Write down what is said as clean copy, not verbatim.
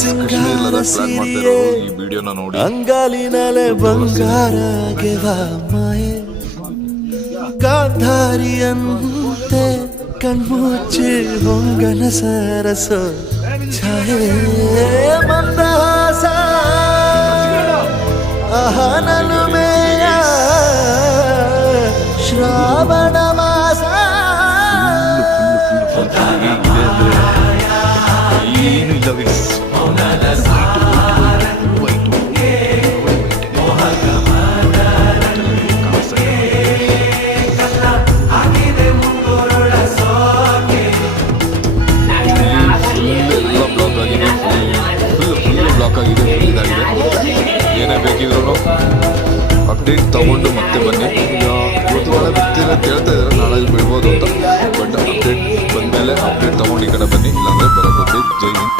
ಸಿಂಗಾರ ಸಿರಿಯೇ ಅಂಗಾಲಿನಲೆ ಬಂಗಾರ ಗೆವ ಮಾಯೆ ಗಾಂಧಾರಿಯಂತೆ ಕಣ್ಮುಚ್ಚಿ ಹೊಂಗನ ಸರಸೋ ಛಾಯೆ ಮಂದಹಾಸ ಅಹನಲುಮೆಯ ಶ್ರಾವಣ ಮಾಸ ಏನು ಇಲ್ಲ ಬ್ಲಾಕ್ ಆಗಿದೆ, ಇದಾಗಿದೆ. ಏನೇ ಬೇಕಿದ್ರು ಅಪ್ಡೇಟ್ ತಗೊಂಡು ಮತ್ತೆ ಬನ್ನಿ. ಇವತ್ತು ಒಳ್ಳೆ ಬಿಡ್ತೀರ ಅಂತ ಹೇಳ್ತಾ ಇದ್ದಾರೆ, ನಾಳೆ ಬಿಡ್ಬೋದು ಅಂತ. ಬಟ್ ಅಪ್ಡೇಟ್ ಬಂದಮೇಲೆ ಅಪ್ಡೇಟ್ ತಗೊಂಡು ಈ ಕಡೆ ಬನ್ನಿ, ಇಲ್ಲಾಂದರೆ ಬರೋದು. ಜೈ ಹಿಂದ್.